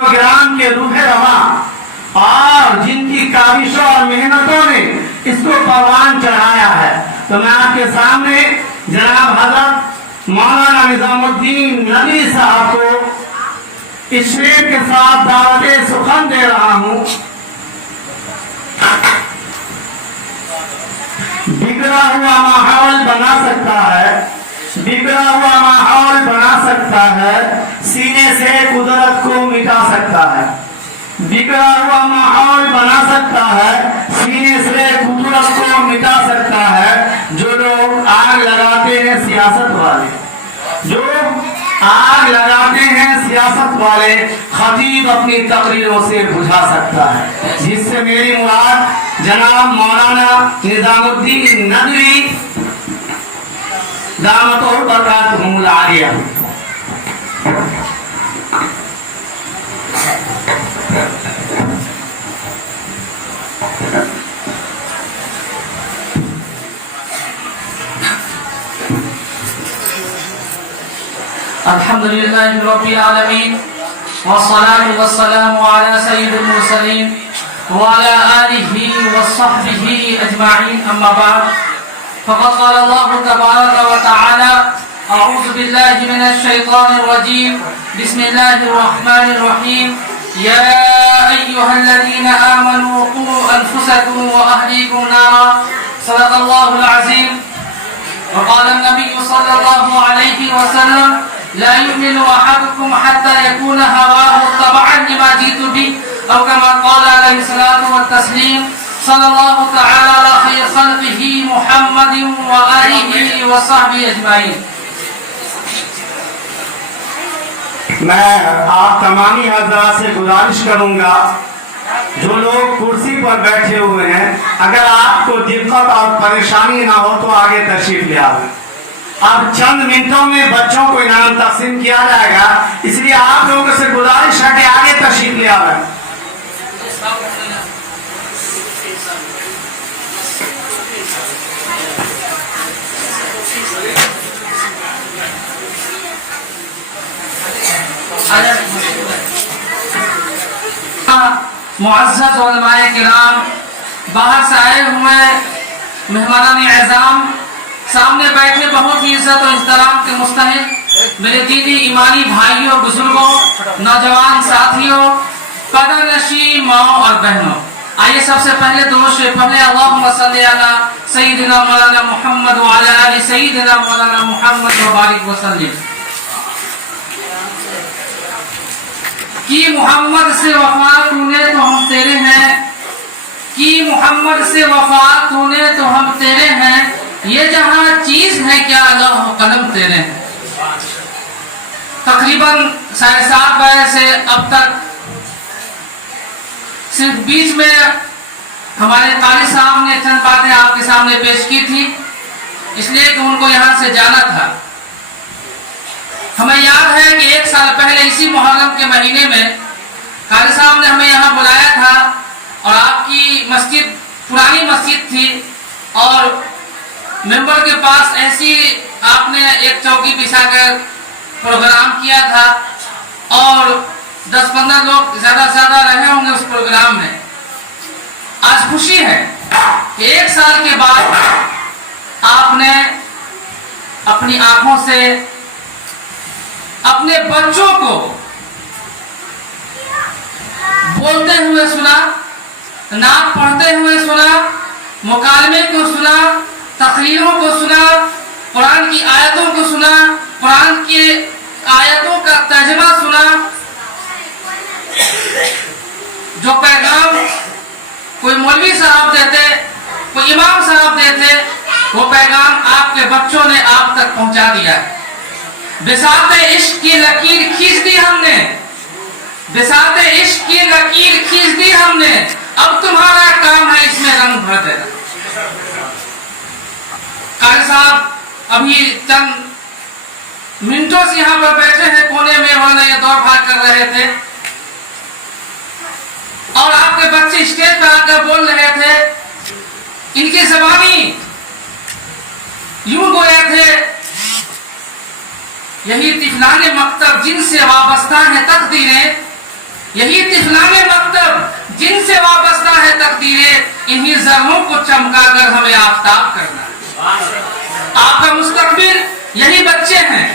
ग्राम के रूह रवा और जिनकी काविशों और मेहनतों ने इसको परवान चढ़ाया है, तो मैं आपके सामने जनाब हजरत मौलाना निजामुद्दीन नबी साहब को इस शेर के साथ दावत सुखन दे रहा हूँ। बिगड़ा हुआ माहौल बना सकता है, बिगड़ा हुआ माहौल बना सकता है, सीने से कुदरत को मिटा सकता है। बिगड़ा हुआ माहौल बना सकता है, सीने से कुदरत को मिटा सकता है। जो लोग आग लगाते हैं सियासत वाले, जो आग लगाते हैं सियासत वाले, खतीब अपनी तकरीरों से बुझा सकता है। जिससे मेरी मुराद जनाब मौलाना निजामुद्दीन नदवी दामतुल बरकातुहुल आलिया। अल्हम्दुलिल्लाहि रब्बिल आलमीन वस्सलातु वस्सलामु अला सय्यिदिल मुरसलीन व अला आलिहि व सहबिहि अजमाइन अम्मा बाद फक़द क़ाला अल्लाहु तबारक व तआला अऊज़ु बिल्लाहि मिनश शैतानिर रजीम बिस्मिल्लाहिर रहमानिर रहीम या अय्युहल्लज़ीना आमनू क़ू अनफुसकुम व अहलीकुम नारा सदक़ल्लाहुल अज़ीम व क़ाला an-नबिय्यु सल्लल्लाहु अलैहि वसल्लम لا يؤمن أحدكم حتى يكون هواه تبعا لما جئت به أو كما قال عليه الصلاة والتسليم صلى الله تعالى على خير خلقه محمد وآله وصحبه أجمعين. मैं आप तमामी हजरात से गुजारिश करूंगा, जो लोग कुर्सी पर बैठे हुए हैं, अगर आपको दिक्कत और परेशानी ना हो तो आगे तशरीफ ले आए। अब चंद मिनटों में बच्चों को इनाम तकसीम किया जाएगा, इसलिए आप लोगों से गुजारिश है कि आगे तशरीफ ले आए। मुअज़्ज़ज़ उलमाए किराम, बाहर से आए हुए मेहमानान एज़ाम, सामने बैठे बहुत ही इज्जत और इहतराम के मुस्तहिक मेरे दीनी ईमानी भाइयों, बुजुर्गों, नौजवान साथियों, पर्दानशी माओ और बहनों, आइए सबसे पहले दुरूद से पहले अल्लाहुम्मा सल्ली अला सय्यिदिना मौलाना मुहम्मद व अला आलि सय्यिदिना मौलाना मुहम्मद व बारिक व सल्लिम। कि मोहम्मद से वफा तूने तो हम तेरे हैं, कि मोहम्मद से वफा तूने तो हम तेरे हैं, ये जहां चीज है क्या लौह कलम तेरे हैं। तकरीबन 7:30 बजे से अब तक सिर्फ बीच में हमारे कारी साहब ने चंद बातें आपके सामने पेश की थी, इसलिए कि उनको यहाँ से जाना था। हमें याद है कि 1 साल पहले इसी मुहर्रम के महीने में कारी साहब ने हमें यहाँ बुलाया था और आपकी मस्जिद पुरानी मस्जिद थी और मेंबर के पास ऐसी आपने एक चौकी बिछाकर प्रोग्राम किया था और 10-15 लोग ज्यादा से ज्यादा रहे होंगे उस प्रोग्राम में। आज खुशी है कि 1 साल के बाद आपने अपनी आंखों से अपने बच्चों को बोलते हुए सुना, नात पढ़ते हुए सुना, मुकालमे को सुना, तकरीरों को सुना, कुरान की आयतों को सुना, कुरान की आयतों का तर्जुमा सुना। जो पैगाम कोई मौलवी साहब देते, कोई इमाम साहब देते, वो पैगाम आपके बच्चों ने आप तक पहुंचा दिया। बिसाते इश्क की लकीर खींच दी हमने, बिसाते इश्क की लकीर खींच दी हमने, अब तुम्हारा काम है इसमें रंग भर देना। कारी साहब अभी चंद मिनटों से यहाँ पर बैठे हैं कोने में, उन्होंने ये दौड़ भाग कर रहे थे और आपके बच्चे स्टेज पर आकर बोल रहे थे। इनकी ज़बानी यूं बोले थे, यही तिफलाने मकतब जिनसे वाबस्ता है तकदीरें, یہی طفلان مکتب جن سے وابستہ ہے تقدیریں، انہی ذروں کو چمکا کر ہمیں آفتاب کرنا ہے۔ آپ کا مستقبل یہی بچے ہیں،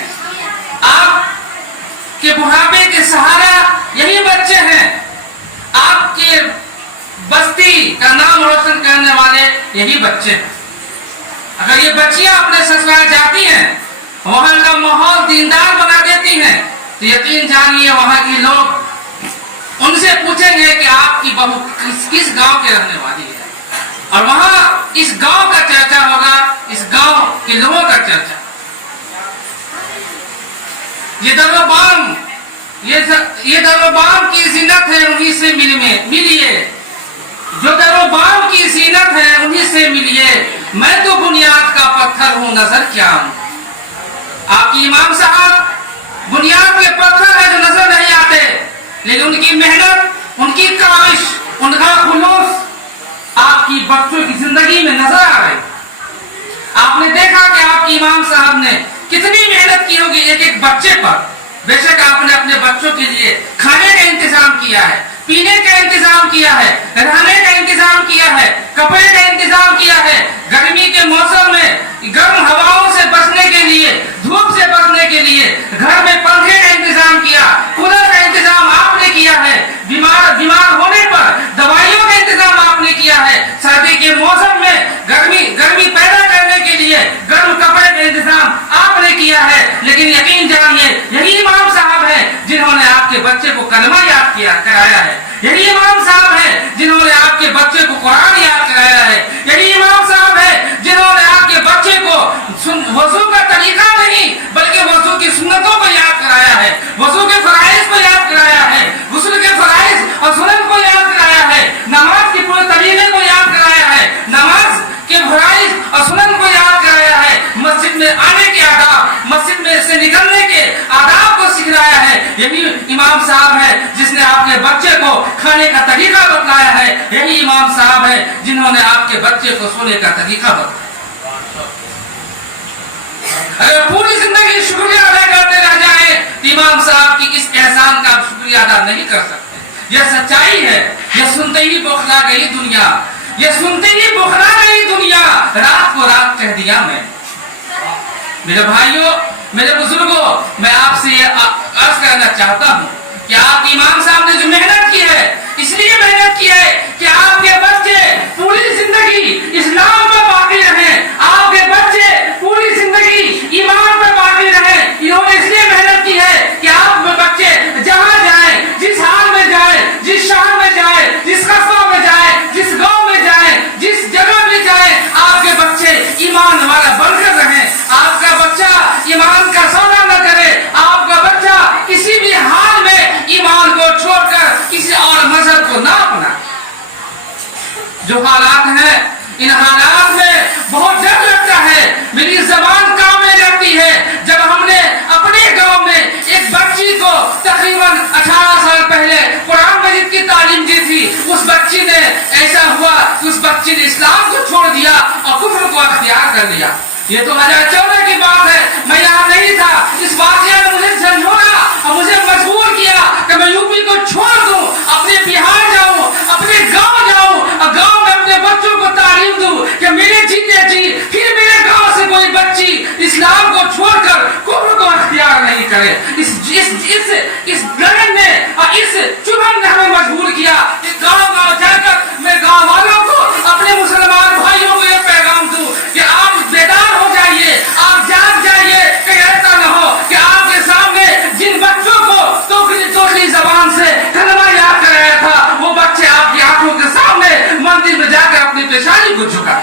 آپ کے بڑھاپے کے سہارا یہی بچے ہیں، آپ کے بستی کا نام روشن کرنے والے یہی بچے ہیں۔ اگر یہ بچیاں اپنے سسرال جاتی ہیں، وہاں کا ماحول دیندار بنا دیتی ہیں، تو یقین جانیے وہاں کے لوگ ان سے پوچھیں گے کہ آپ کی بہو کس گاؤں کے رہنے والی ہے، اور وہاں اس گاؤں کا چرچا ہوگا، اس گاؤں کے لوگوں کا چرچا۔ یہ در و بام، یہ در و بام کی زینت ہے، انہی سے ملیے، جو در و بام کی زینت ہے انہی سے ملیے، میں تو بنیاد کا پتھر ہوں، نظر کیا ہوں۔ آپ کی امام صاحب بنیاد کے پتھر ہے جو نظر نہیں آتے، لیکن ان کی محنت، ان کی کاوش، ان کا خلوص آپ کی بچوں کی زندگی میں نظر آ رہے۔ آپ نے دیکھا کہ آپ کی امام صاحب نے کتنی محنت کی ہوگی ایک ایک بچے پر۔ بے شک آپ نے اپنے بچوں کے لیے کھانے کا انتظام کیا ہے، پینے کا انتظام کیا ہے، رہنے کا انتظام کیا ہے، کپڑے کا انتظام کیا ہے، گرمی کے موسم میں گرم ہواؤں سے بچنے کے لیے، دھوپ سے بچنے کے لیے گھر میں پنکھے کا انتظام کیا، کولر کا انتظام آپ نے کیا ہے، بیمار ہونے پر دوائیوں کا انتظام آپ نے کیا ہے، سردی کے موسم میں گرمی پیدا کرنے کے لیے گرم کپڑے کا انتظام آپ نے کیا ہے۔ لیکن یقین جانیے یہی امام صاحب ہیں جنہوں نے آپ کے بچے کو کلمہ یاد کرایا ہے، یہی امام صاحب ہیں جنہوں نے آپ کے بچے کو قرآن یاد کرایا ہے، یہی امام صاحب ہیں جنہوں نے آپ کے بچے کو وضو کا طریقہ نہیں بلکہ وضو کی سنتوں کو یاد کرایا ہے، وضو کے فرائض کو یاد کرایا ہے، غسل کے فرائض اور سنت کو یاد کرایا ہے، نماز کے پورے طریقے کو یاد کرایا ہے، نماز کے فرائض اور سنت کو یاد کرایا ہے، مسجد میں آنے کے آداب، مسجد میں سے نکلنے کے آداب کو سکھلایا ہے۔ یہی امام صاحب ہے جس نے آپ کے بچے کو کھانے کا طریقہ بتلایا ہے، یہی امام صاحب ہے جنہوں نے آپ کے بچے کو سونے کا طریقہ بتلایا۔ اگر پوری زندگی شکریہ ادا کرتے رہ جائیں تو امام صاحب کی اس احسان کا شکریہ ادا نہیں کر سکتے۔ یہ سچائی ہے، یہ سنتے ہی بوکھلا گئی دنیا، یہ سنتے ہی بوکھلا گئی دنیا، رات کو رات کہہ دیا میں۔ میرے بھائیوں، میرے بزرگوں، میں آپ سے یہ عرض کرنا چاہتا ہوں کہ آپ امام صاحب نے جو محنت کی ہے، اس لیے محنت کی ہے کہ آپ کے بچے پوری زندگی اسلام میں باقی رہیں، آپ کے بچے پوری زندگی ایمان میں باقی رہیں۔ انہوں نے اس لیے محنت کی ہے کہ آپ کے بچے جہاں جائیں، جس حال میں جائیں، جس شہر میں جائیں، جس قصبہ میں جائیں، جس گاؤں میں جائیں، جس جگہ بھی جائیں، آپ کے بچے ایمان والا بن کر رہیں، آپ کا بچہ ایمان کا سودا نہ کرے، آپ کا بچہ کسی بھی حال میں ایمان کو چھوڑ کر کسی اور مذہب کو نہ اپنا۔ جو حالات ہیں ان حالات میں بہت ڈر لگتا ہے، میری زبان کام میں لگتی ہے جب ہم نے اپنے گاؤں میں ایک بچی کو تقریباً 18 سال پہلے قرآن مجید کی تعلیم دی تھی، اس بچی نے ایسا ہوا کہ اس بچی نے اسلام کو چھوڑ دیا اور کفر کو اختیار کر لیا۔ یہ تو 2014 کی بات ہے، میں یہاں نہیں تھا، اس واقعہ نے مجھے جھنجھوڑا اور مجھے مجبور کیا کہ میں یوپی کو چھوڑ دوں، اپنے بہار جاؤں، اپنے گاؤں جاؤں اور گاؤں میں اپنے بچوں کو تعلیم دوں کہ میرے جیتے جی پھر میرے گاؤں سے کوئی بچی اسلام کو چھوڑ کر کفر کو اختیار نہیں کرے۔ اس لڑن نے اور اس چبھن نے ہمیں مجبور کیا کہ گاؤں گاؤں جا کر میں گاؤں والوں کو، اپنے مسلمان بھائیوں کو یہ پیغام دوں کہ آپ بیدار ہو جائیے، آپ جاگ جائیے، کہ ایسا نہ ہو کہ آپ کے سامنے جن بچوں کو توکلی زبان سے کلمہ یاد کرایا تھا، وہ بچے آپ کی آنکھوں کے سامنے مندر میں جا کر اپنی پیشانی کو جھکا۔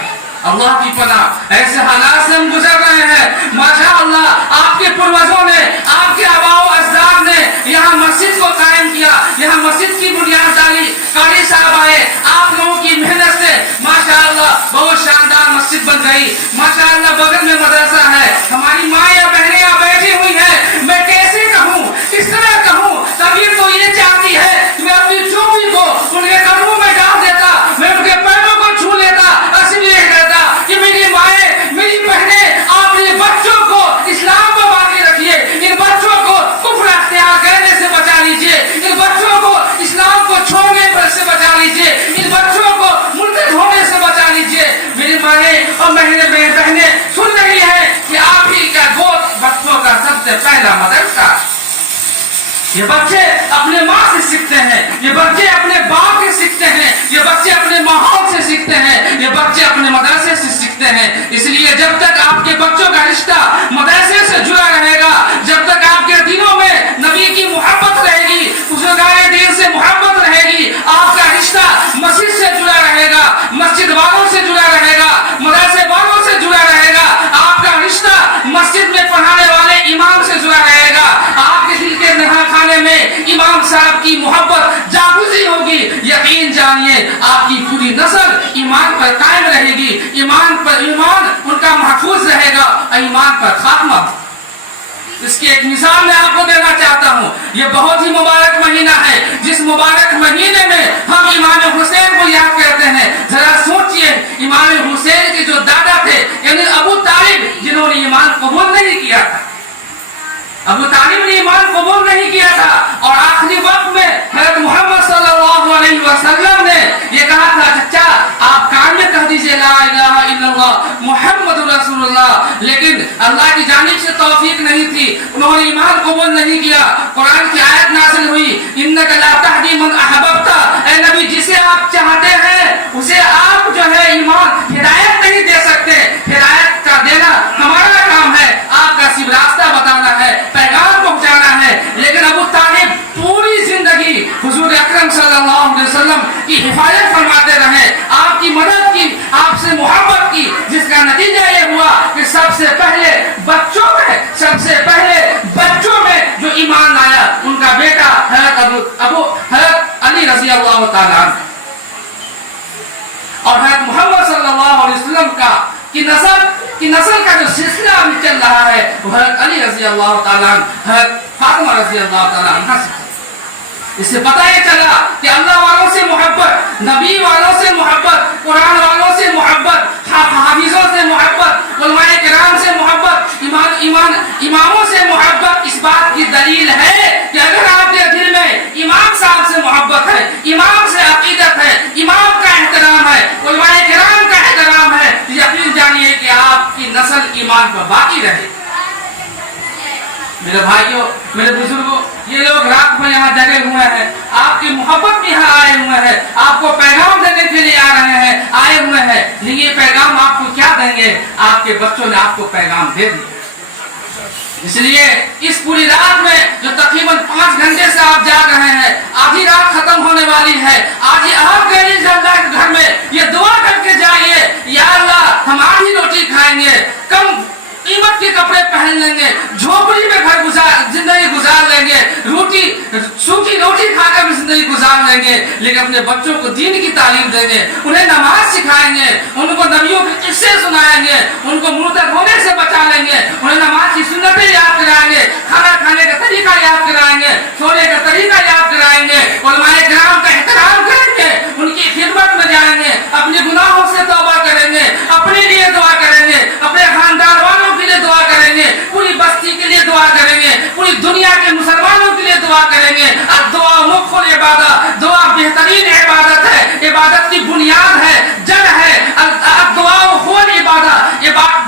اللہ کی پناہ، ایسے حالات سے ہم گزر رہے ہیں۔ ماشاء اللہ آپ کے پروجوں نے، آپ کے آباؤ اجداد نے یہاں مسجد کو قائم کیا، یہاں مسجد کی بنیاد ڈالی، قاری صاحب آئے، آپ لوگوں کی محنت سے ماشاء اللہ بہت شاندار مسجد بن گئی۔ ماشاء اللہ بغل میں مدرسہ ہے، ہماری ماں یا بہنیں یہاں بیٹھی ہوئی ہیں، میں کیسے کہوں، کس طرح کہوں، طبیعت تو یہ چاہتی ہے کہ میں اپنی چوپی کو ان کے قدموں میں ڈال دیتا، میں ان کے پیروں کو چھو لیتا، اس لیے کہتا کہ میری مائیں बच्चे अपने माँ से सीखते हैं, ये बच्चे अपने बाप से सीखते हैं, ये बच्चे अपने माहौल से सीखते हैं, ये बच्चे अपने मदरसे से सीखते हैं। इसलिए जब तक आपके बच्चों का रिश्ता मदरसे से जुड़ा रहेगा, जब तक आपके दिलों में नबी की मोहब्बत रहेगी, बुजुर्गाने दीन से मोहब्बत रहेगी, आपका रिश्ता मस्जिद से जुड़ा रहेगा, मस्जिद वालों से जुड़ा रहेगा, मदरसे वालों से जुड़ा रहेगा, आपका रिश्ता मस्जिद में पढ़ाने वाले इमाम से जुड़ा रहेगा, आपके दिल के नहा खाने में इमाम साहब की मोहब्बत जागृति होगी। यकीन जानिए आपकी पूरी नस्ल ईमान पर कायम रहेगी, ईमान उनका महफूज रहेगा, ईमान पर खात्मा। इसकी एक मिसाल मैं आपको देना चाहता हूँ। ये बहुत ही मुबारक महीना है, जिस मुबारक महीने में हम इमाम हुसैन को याद करते हैं। जरा सोचिए, इमाम हुसैन के जो दादा थे यानी अबू तालिब, जिन्होंने ईमान कबूल नहीं किया था, अबू तालिब ने ईमान कबूल नहीं किया था, और आखिरी वक्त में हज़रत मोहम्मद सल्लल्लाहु अलैहि वसल्लम ने ये कहा था, चचा आप कान में कह दीजिए ला इलाहा इल्लल्लाह मुहम्मदुर रसूलुल्लाह, लेकिन अल्लाह की जानिब से तौफीक नहीं थी, उन्होंने ईमान कबूल नहीं किया। कुरान की आयत नाज़िल हुई, इन्नका ला तहदी मन अहबब्ता, ऐ नबी जिसे आप चाहते हैं उसे आप जो है ईमान हिदायत नहीं दे सकते, हिदायत का देना हमारा काम है, आपका सिर्फ रास्ता बताना है, पैगाम पहुंचाना है। लेकिन अबू तालिब पूरी जिंदगी हुजूर अकरम सल्लल्लाहु अलैहि वसल्लम की हिफाजत फरमाते रहे, आपकी मदद की, आपसे मोहब्बत की, जिसका नतीजा ये हुआ कि सबसे पहले बच्चों में जो ईमान लाया उनका बेटा हज़रत अली रज़ी अल्लाह ताला अन्हु, और हज़रत मोहम्मद सल्लल्लाहु अलैहि वसल्लम की नस्ल का जो सिलसिला अभी चल रहा है वो हज़रत अली रज़ी अल्लाह ताला अन्हु, हज़रत फातिमा रज़ी अल्लाह ताला अन्हा से। इससे पता ये चला कि अल्लाह वालों से मोहब्बत, नबी वालों से मोहब्बत, कुरान वालों से मोहब्बत, हाफिजों से मोहब्बत, उलमाए किराम से मोहब्बत, इमामों से मोहब्बत इस बात की दलील है कि अगर आपके दिल में इमाम साहब से मोहब्बत है, इमाम से अकीदत है, इमाम का एहतराम है, उलमाए किराम का एहतराम है, तो यकीन जानिए कि आपकी नस्ल ईमान पर बाकी रहे। मेरे भाइयों, मेरे बुजुर्गों, ये लोग रात में यहाँ जगे हुए हैं, आपकी मोहब्बत में यहाँ आए हुए हैं, आपको पैगाम देने के लिए आए हुए हैं, लेकिन ये पैगाम आपको क्या देंगे? आपके बच्चों ने आपको पैगाम दे दिया। इसलिए इस पूरी रात में जो तकरीबन 5 घंटे से आप जाग रहे हैं, आधी रात खत्म होने वाली है, आज आप गए घर में ये दुआ करके जाइए, या अल्लाह हम आधी रोटी खाएंगे, कम कीमत के कपड़े पहन लेंगे, झोपड़ी में जिंदगी गुजार लेंगे, सूखी रोटी खाकर भी जिंदगी गुजार लेंगे, लेकिन अपने बच्चों को दीन की तालीम देंगे, उन्हें नमाज सिखाएंगे, उनको नबियों के किस्से सुनाएंगे, उनको मुर्तद होने से बचा लेंगे, उन्हें नमाज की सुन्नतें याद कराएंगे, खाना खाने का तरीका याद कराएंगे, सोने का तरीका याद कराएंगे, उलमाए किराम का एहतराम करेंगे, उनकी खिदमत में जाएंगे, अपने गुनाहों से तौबा करेंगे, अपने लिए दुआ करेंगे, अपने खानदान वालों के लिए दुआ करेंगे, पूरी बस्ती के लिए दुआ करेंगे, पूरी दुनिया के मुसलमानों के लिए दुआ करेंगे। और दुआ मुख्य इबादत, दुआ बेहतरीन इबादत है, इबादत की बुनियाद है, जड़ है। दुआ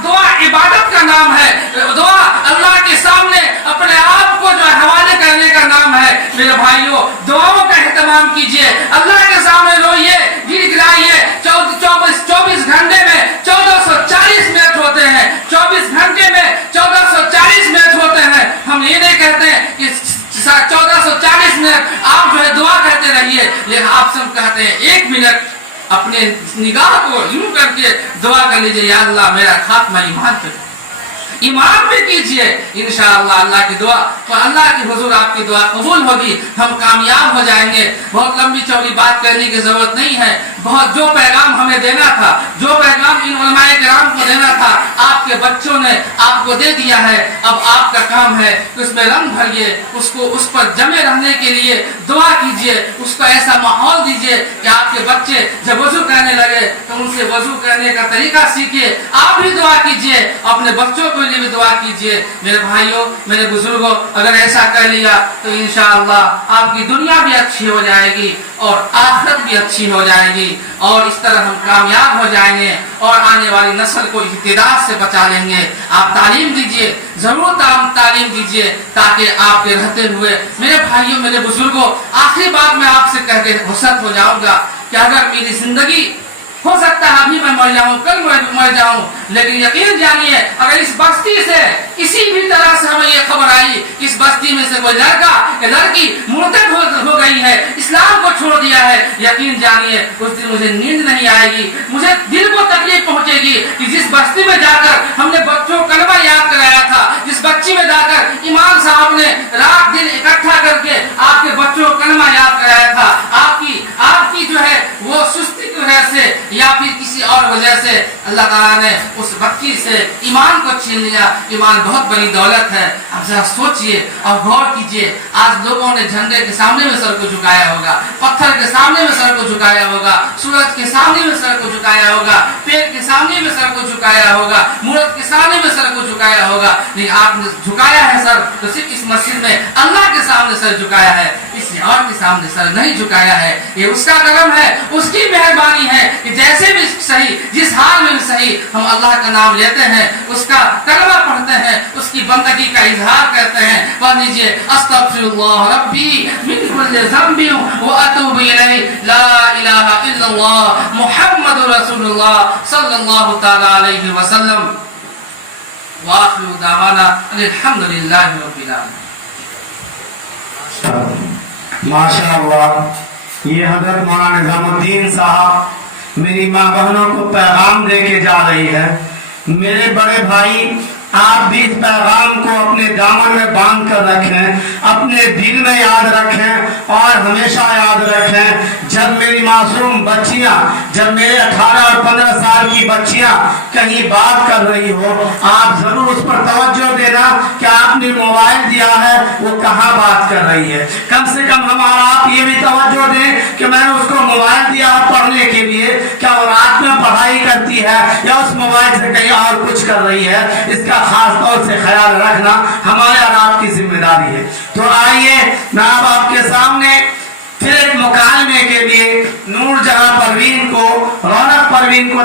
दुआ इबादत का नाम है, दुआ अल्लाह के सामने अपने आप को जो हवाले करने का नाम है। मेरे भाइयों, दुआओं का एहतमाम कीजिए, अल्लाह के सामने रोइए, गिड़गिड़ाइए। 24 घंटे में 1440 मिनट होते हैं, 24 घंटे में 1440 मिनट होते हैं। हम ये नहीं कहते कि 1440 मिनट आप जो है दुआ करते रहिए, लेकिन आप सब कहते हैं 1 मिनट अपने निगाह को यूं करके दुआ कर लीजिए, या अल्लाह मेरा खात्मा ईमान पे, ईमान पे कीजिए, इंशाअल्लाह अल्लाह की दुआ, तो अल्लाह की हुजूर आपकी दुआ कबूल होगी, हम कामयाब हो जाएंगे। बहुत लंबी चौड़ी बात करने की जरूरत नहीं है। बहुत जो पैगाम हमें देना था, जो पैगाम इन उलमाए किराम को देना था, आपके बच्चों ने आपको दे दिया है। अब आपका काम है कि उसमें रंग भरिए, उसको उस पर जमे रहने के लिए दुआ कीजिए, उसको ऐसा माहौल दीजिए कि आपके बच्चे जब वजू करने लगे तो उनसे वजू करने का तरीका सीखिए। आप भी दुआ कीजिए, अपने बच्चों को लिए भी दुआ कीजिए। मेरे भाइयों, मेरे बुजुर्गों, अगर ऐसा कर लिया तो इंशाअल्लाह आपकी दुनिया भी अच्छी हो जाएगी और आखिरत भी अच्छी हो जाएगी, और इस तरह हम कामयाब हो जाएंगे और आने वाली नस्ल को इब्तिदा से बचा लेंगे। आप तालीम दीजिए, जरूर तालीम दीजिए, ताकि आपके रहते हुए मेरे भाइयों, मेरे बुजुर्गों, आखिरी बात मैं आपसे कह के वसत हो जाऊंगा कि अगर मेरी जिंदगी हो सकता है अभी मैं मर जाऊं, कल मर जाऊं, लेकिन यकीन जानिए अगर इस बस्ती से इसी भी तरह से हमें ये खबर आई कि इस बस्ती में से कोई लड़का या लड़की मुर्तद हो गई है, इस्लाम को छोड़ दिया है, यकीन जानिए उस दिन मुझे नींद नहीं आएगी, मुझे दिल को तकलीफ पहुंचेगी कि जिस बस्ती में जाकर हमने बच्चों को कलमा याद कराया था, जिस बच्ची में जाकर इमाम साहब ने रात दिन इकट्ठा करके आपके बच्चों को कलमा याद कराया था, आपकी जो है वो सुस्ती की वजह से या फिर किसी और वजह से अल्लाह ताला ने उस बच्ची से ईमान को छीन लिया। ईमान बहुत बड़ी दौलत है। आप जरा सोचिए और गौर कीजिए, आज लोगों ने झंडे के सामने में सर को झुकाया होगा, पत्थर के सामने में सर को झुकाया होगा, सूरज के सामने में सर को झुकाया होगा, पेड़ के सामने में सर को झुकाया होगा, मूर्त के सामने में सर को झुकाया होगा, लेकिन आपने झुकाया है सर तो सिर्फ इस मस्जिद में अल्लाह के सामने सर झुकाया है, किसी और के सामने सर नहीं झुकाया है। ये उसका करम है, उसकी मेहरबानी है कि जैसे भी सही, जिस हाल में भी सही, हम अल्लाह का नाम लेते हैं, उसका कलमा पढ़ते हैं, उसकी बंदगी का इजहार करते हैं। पढ़ लीजिए, अस्तगफिरुल्लाह रब्बी मिन कुल्लि ज़ंबि व अतूबु इलैहि, ला इलाहा इल्लल्लाह मुहम्मदुर रसूलुल्लाह सल्लल्लाहु तआला अलैहि वसल्लम, व आखिरु दावाना अल्हम्दुलिल्लाहि रब्बिल आलमीन। माशाअल्लाह, ये हजरत मौलाना निजामुद्दीन साहब मेरी माँ बहनों को पैगाम दे के जा रही है। मेरे बड़े भाई, आप भी इस पैगाम को अपने दामन में बांध कर रखें, अपने दिल में याद रखें और हमेशा याद रखें। जब मेरी मासूम बच्चियां, जब मेरे 18 और 15 साल की बच्चियां कहीं बात कर रही हो, आप जरूर उस पर तवज्जो देना कि आपने मोबाइल दिया है, वो कहाँ बात कर रही है। कम से कम हमारा आप ये भी तवज्जो दें कि मैंने उसको मोबाइल दिया पढ़ने के लिए, क्या वो रात में पढ़ाई करती है या उस मोबाइल से कहीं और कुछ कर रही है, इसका खास तौर से ख्याल रखना हमारे और आपकी जिम्मेदारी है। तो आइए मैं अब आपके सामने फिर एक मुकालमे के लिए नूर जहां परवीन को, रौनक परवीन को